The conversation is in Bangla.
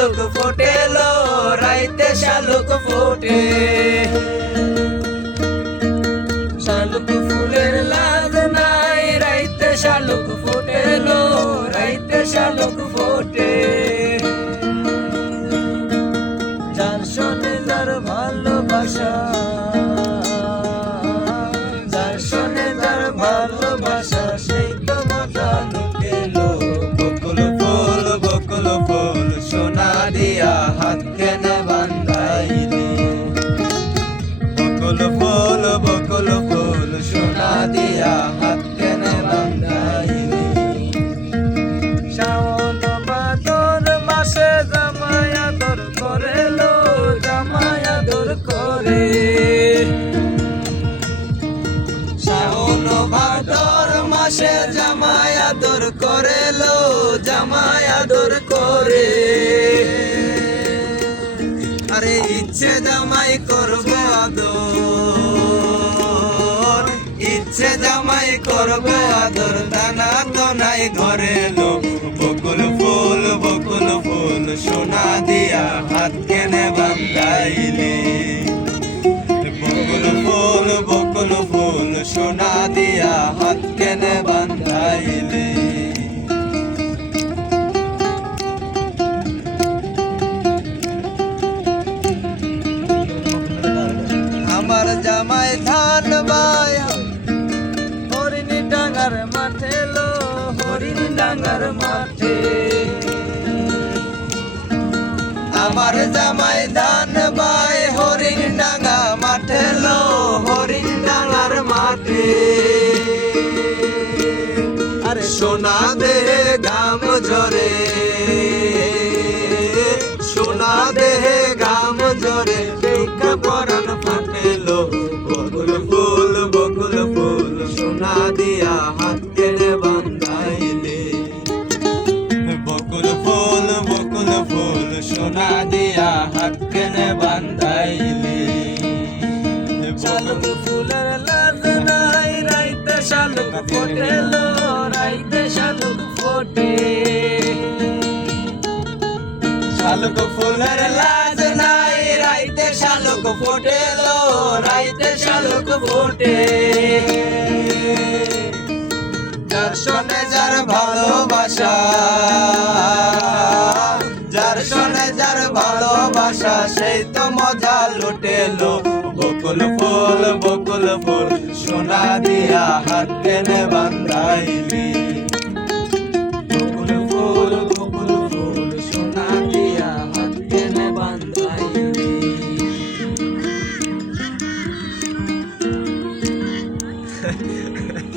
শালুক ফোটেলো, রাইতে শালুক ফোটে। শালুক ফুলের লাজ নাই, রাইতে শালুক ফোটেলো, রাইতে শালুক ফোটে। যার শোনে যার ভালোবাসা, যার শোনে যার ভালোবাসা, সেই তো মজা লুটেলো। বকুল ফুল সোনা দিয়া হাত কেনে বান্ধাইলি। বকুল ফুল সোনা দিয়া হাত কেনে বান্ধাইলি। শ্রাবণ ভাদর মাসে জামাই আদর করেলো, জামাই আদর করে। শ্রাবণ ভাদর মাসে জামাই আদর করেলো, জামাই আদর করে। আরে ইচ্ছে জামাই করবো আদর, ইচ্ছে জামাই করবো আদর, দানা তো নাই ঘরে লো। বকুল ফুল সোনা দিয়া হাত কেনে বান্ধাইলি। বকুল ফুল সোনা দিয়া হাত কেনে বান্ধাইলি। আমার জামাই ধান বাই হরিণী ডাঙ্গার মাঠে লো, হরিণী ডাঙ্গার মাঠে। আমার জামাই ধান বাই হরিণ ডাঙ্গা মাঠে লো, হরিণ ডাঙ্গার মাঠে। আরে সোনা দেহে ঘাম ঝরে, সোনা দেহে ঘাম ঝরে, দেখা পরাণ ফাটেলো। বকুল ফুল সোনা দিয়া হাত কেনে বান্ধাইলে। বকুল ফুল সোনা দিয়া হাত কেনে বান্ধাইলে। শালুক ফুলের লাজ নাই, রাইতে শালুক ফোটেলো, রাইতে শালুক ফোটে। শালুক ফুলের লাজ নাই, রাইতে শালুক ফোটেলো, রাইতে শালুক ফোটে। যার শোনে যার ভালোবাসা, যার শোনে যার ভালোবাসা, সেই তো মজা লুটেলো। বকুল ফুল সোনা দিয়া হাত কেনে বান্ধাইলি।